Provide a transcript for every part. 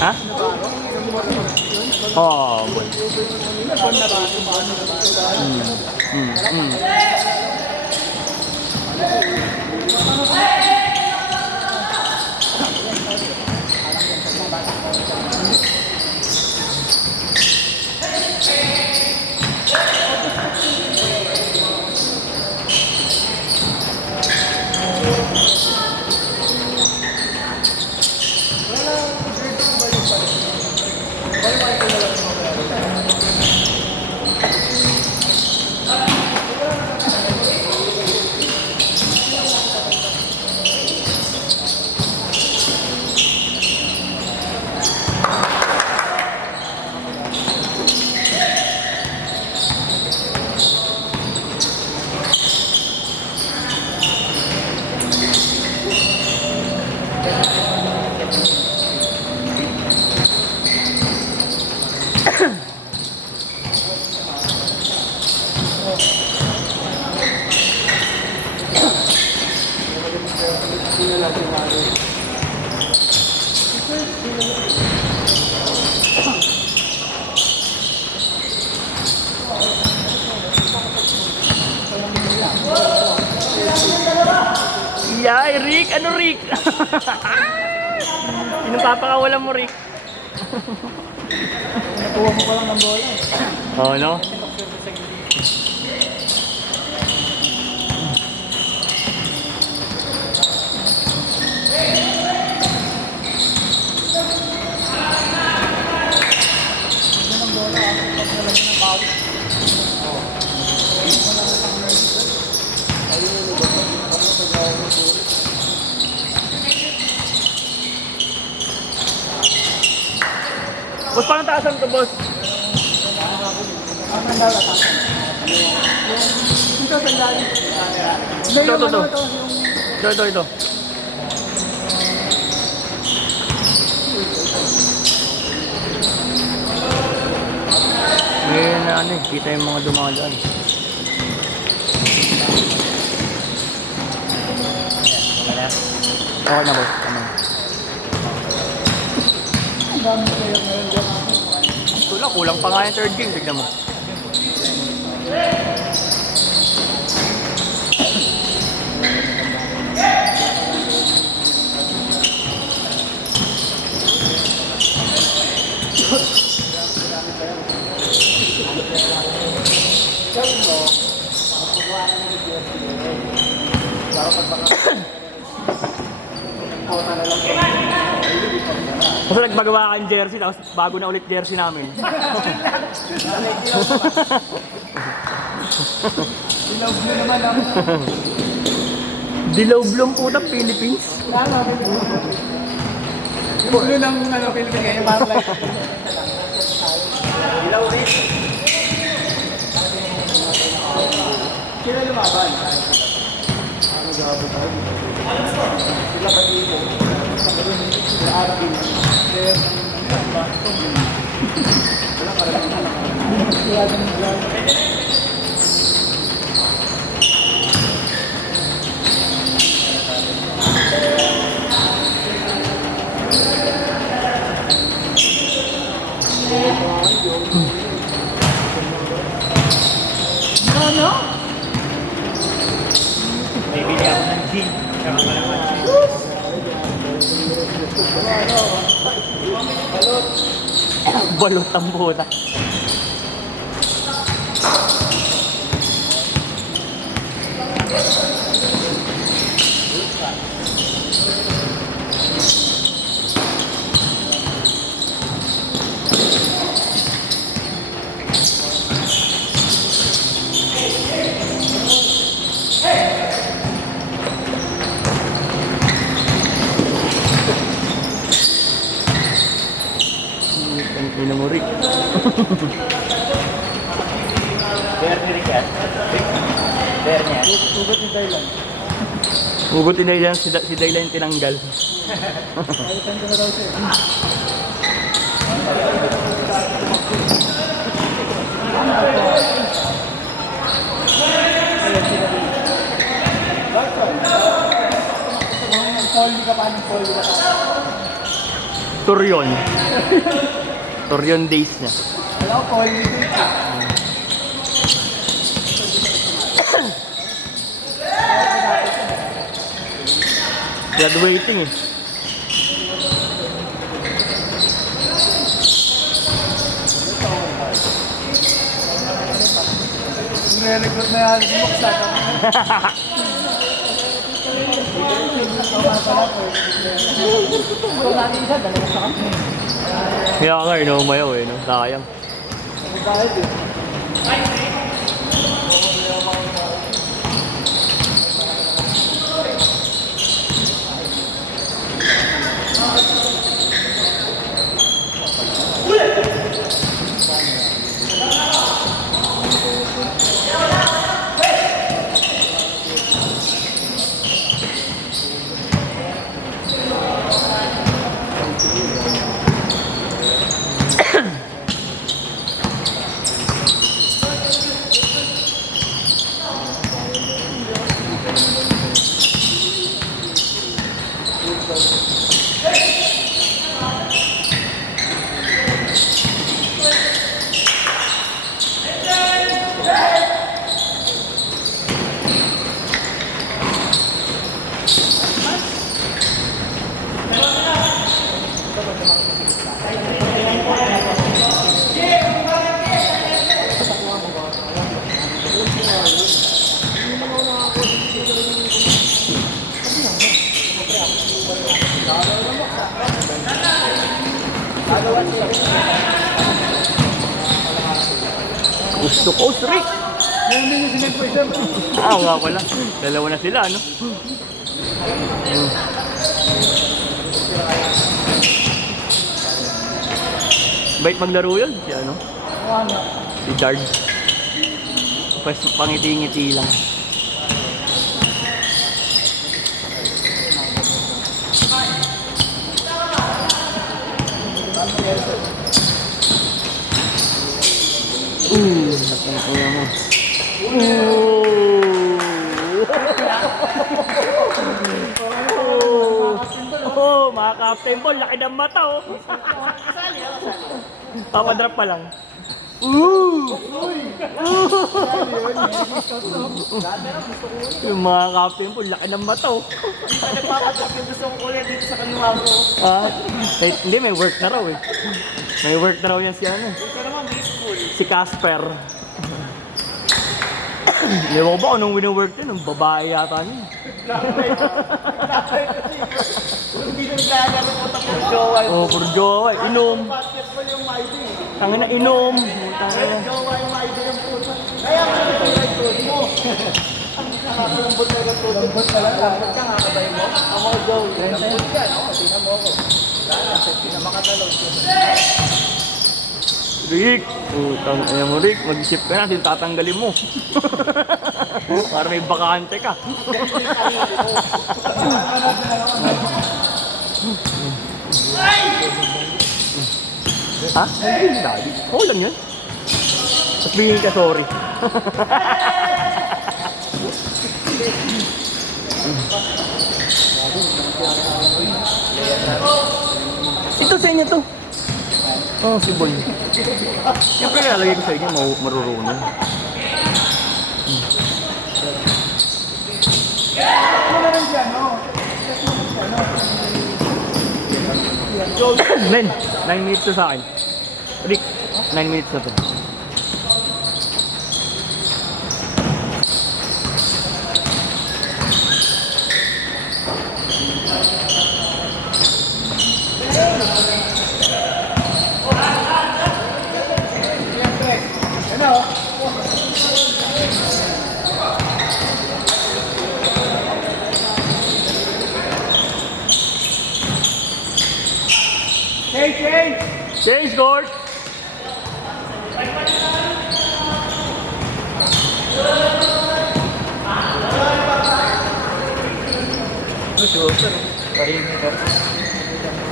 Ha? Oo, bon. Yay, Rick! Ano, Rick? Pinapapakawalan mo, Rick. Nakuha mo pa lang ng bola. Oo, no? Boss, parang taasan to, boss. Ito. Ngayon na ano, kita yung mga dumadaan. Okay na, boss. Kulang pa nga yung third game, tignan mo. Kasi nagmagawa kang jersey, tapos bago na ulit jersey namin. Dilaw blue naman ako. Dilaw blue po ng Philippines. Yung blue ng Philippines ngayon, parang like. Dilaw rin. Sila lumaban. Ano gabo tayo? Sila pa dito. Sila Arabin. Wala pa rin na lang. Kaya ganun lang. Ano? May bili ako ng gin. Balot ang buta. Pinamuri. Ugot ni Thailand. Ugot ni Daylan, si Daylan tinanggal. Kaitan ko na daw siya. paano yung call nila? Turyon. Turyon days niya. Wala ko call nila. Graduating eh. Nire-recruit na yan. Bumuksak ako. Ito natin isa, dalawa sa kami. Kaya nga, inumayaw eh, no? Sayang. Dahil eh. Gusto ko, Rick! Ngayon din yung sinipway siyempre. Ah, nga pala. Dalawa na sila, no? Bait maglaro yun, si ano? Ano? Si Chard. Pas pangiti-ngiti lang. Oh, mga Captain Ball, laki ng mata oh. Papadrop pa lang. Yung mga Captain Ball, laki ng mata oh. Hindi pa nagpapadrop yung gusto kong kulay dito sa kaliwa ko. Ah, hindi, may work na raw eh. May work na raw yan si ano. Ito naman, baseball. Si Casper. Hindi mo ba anong wino-work din? Ang babae yata niya. Hindi na naglalaro ko tapos jowa. Oh, puro jowa. Inom. Basketball yung mighty. Tangin na inom. Kaya jowa yung mighty ng puso. Kaya ka ito yung tuloy mo. Ang nakakalambot na yung tuloy. Lambot talaga. Lambot ka nga kabay mo. Ako jowa. Lambot ka. Ako, tingnan mo ako. Lala, sa pinamakatalong. Rick! Utang ayaw mo Rick, mag-isip ka na, tatanggalin mo. Para may bakante ka. Ha? Oo lang yun. Sabihin ka sorry. Ito sa inyo to. Oh, si Boy. Siyempre lalagay ko sa inyo, marurunong. Ano rin siya, no? Len, 9 minutes to sa akin. Rick, 9 minutes na to. Change court!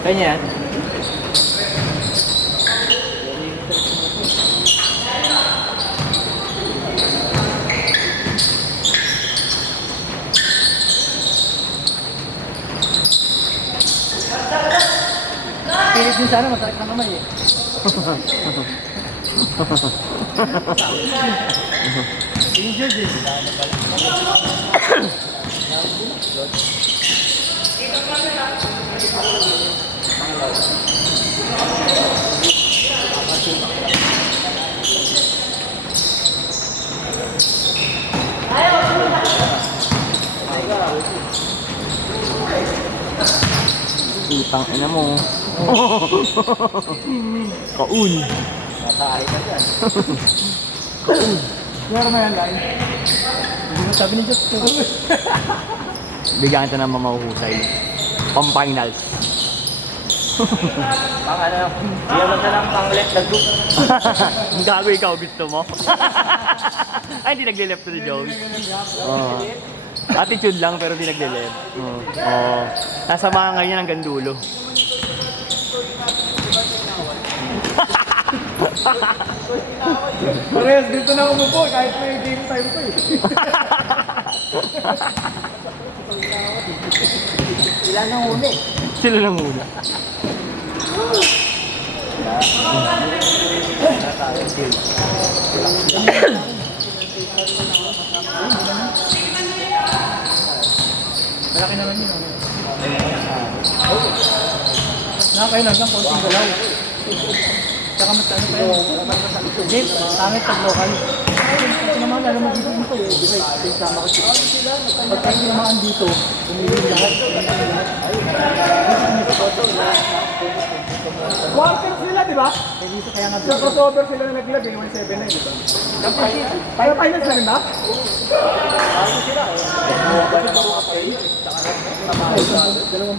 Kanya yan? sana masakit na naman eh. Injured eh. Utang ina mo. Kaun. Natay ka dyan. Meron na yan, Lai. Hindi mo sabi ni Diyos. Bigyan kita ng mamahuhusay. Pang-finals. Pang ano, bigyan mo ka lang pang left the group. Ang gago ikaw, gusto mo? Ay, hindi nagle-left to the Jones. Oo. Attitude lang pero hindi nagle-left. Oo. Nasa mga ngayon hanggang dulo. Parehas dito na umupo kahit may game time ko eh. Ilan ang huli? Sila lang muna. Malaki naman yun. Nakakain lang siyang konting galaw. Tsaka mas ano pa yun? Hindi, pangit pag local. Kasi naman, alam mo dito dito eh. Di ba, sama ko sila. Pag tayo naman dito, umili lahat. Quarter sila, di ba? Kaya nga dito. Crossover sila na naglag, 179, di ba? Tayo finals na rin ba? Ano sila? Dalawang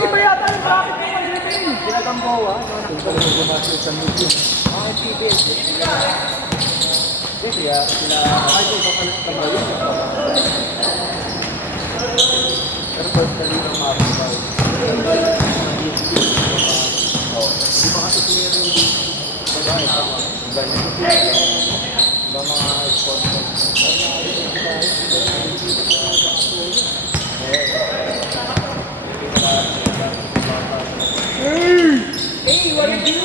iba yata yung bracket ng 170. Sinagambawa. Ang PBL. Kaya sila ay iba pala sa kamay. Pero personally ng mga kapatid. Di ba kasi meron din babae tama. Iba mga sponsor. Hey, what did you?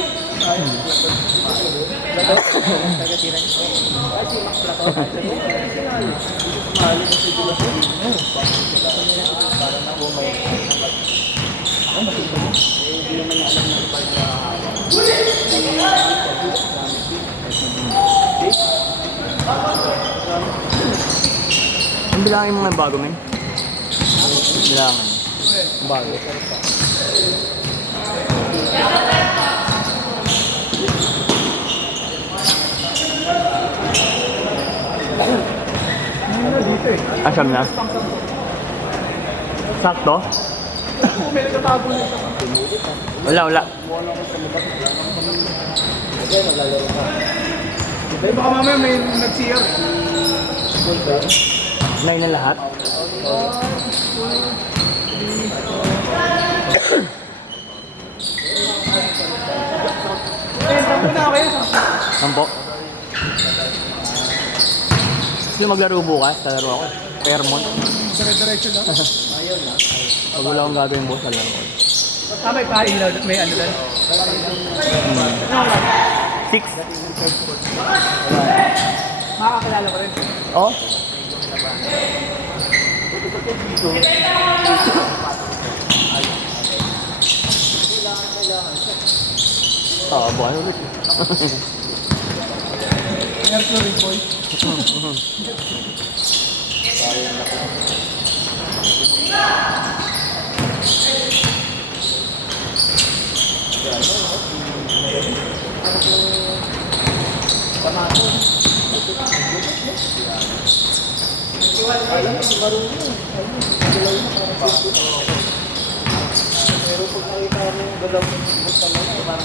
Ang bilangin mo nga yung bago, men? Bilangan. Bago. Asam na? Sakto? Wala, wala. Baka mamaya may nag-CR. 9 na lahat? Sampo na kayo. Sampo? Gusto maglaro bukas? Talaro ako. Fairmont. Dire-diretso lang. Pag wala akong gagawin bukas, talaro ako. May pain na, may ano lang. 6? Makakakilala ko rin. Oh? Buwan ulit. Airflow rin, boy. Pero pag nakita mo yung dalawang punta mo, parang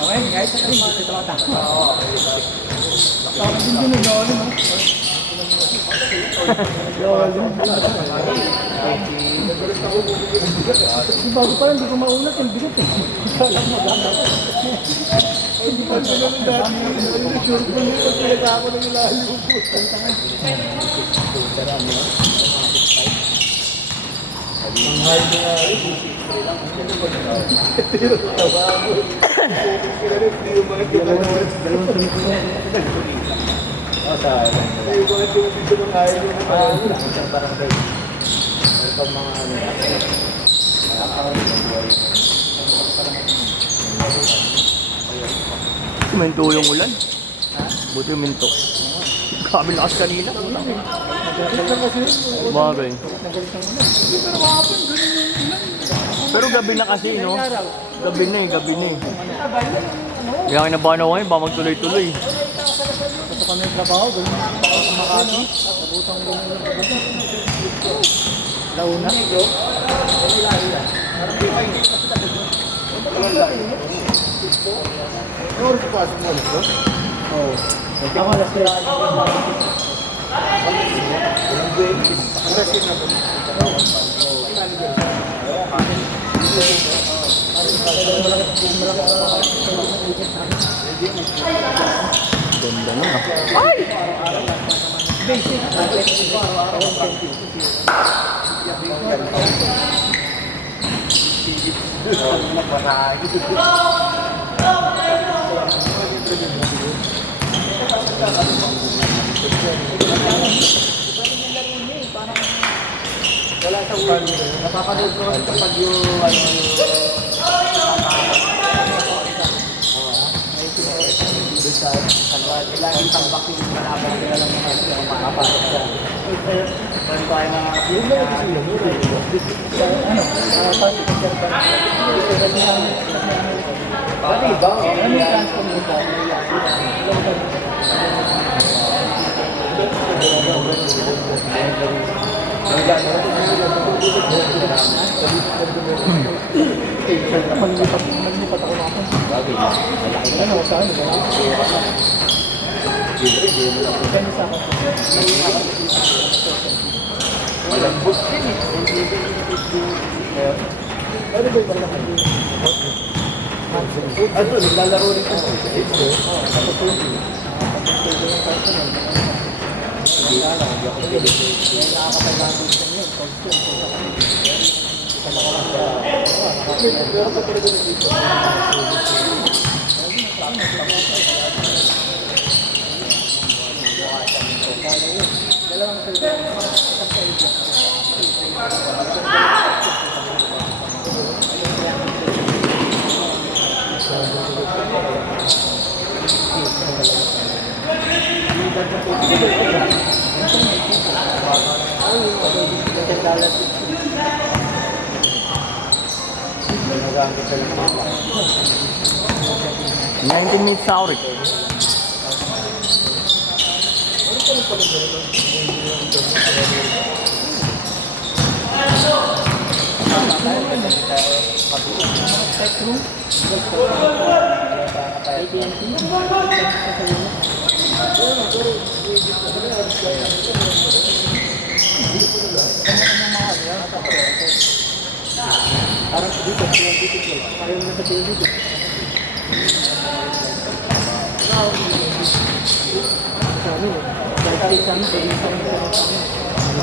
okay, guys, dito lang tayo. Oo. Tapos din din no. Bago pa lang, hindi ko maunat yung bigat eh. Alam mo, gano'n. Hindi pa sila ng dati. Ayun, sure ko nito. Kaya ako nang ilalim ko. Manghal na nga rin. Pero tawa mo. Kaya rin, hindi yung mga kinalaman. Dalawang sunod ko. Hindi yung mga dito ng ayaw yung mga isang barangay. Ito mga Minto yung ulan. Buti yung minto. Grabe lakas kanina. Bagay. Pero gabi na kasi, no? Gabi na eh. Kaya kinabahan ako ngayon, baka magtuloy-tuloy. ito kami yung trabaho, ganun ako sa Makati. Nabutang Launa. Oras pa sa mo nito? Oo. Ako alas 3. Ganda nun ah. Ay! Basic. Wala sa ulan. Napapanood ko kasi kapag yung laging tambak yung malaban nila lang mga makapasok siya. Kaya tayo na yung mga pasok ko siya pati ba? Ano yung transform mo ba? Maglipat ako natin. Ano, saan? Malambot din eh. Ano ba yung malambot? Ano, naglalaro rin ko. Tapos po yun. $19 minutes sa orik. Parang dito, ayaw na sa dito. Sa amin eh. Dahil sa amin,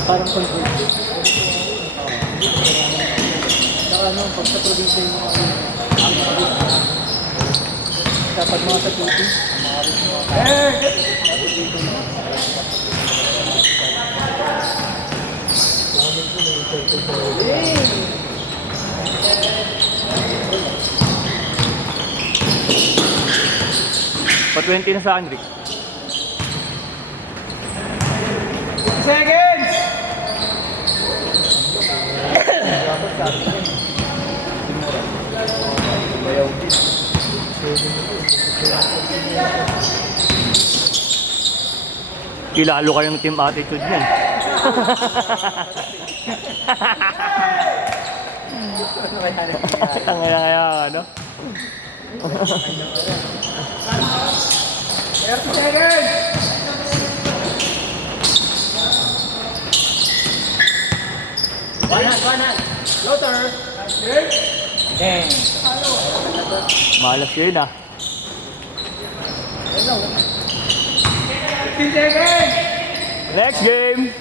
parang control. Saka ano, pag sa probinsya yung mga kapag mga sa tuti, Pa 20 na sa akin, Rick. seconds! Kilalo kayong team attitude niyan. Ang kaya ano? 30 seconds! Then, Malas yun ah. 15 seconds! Next game!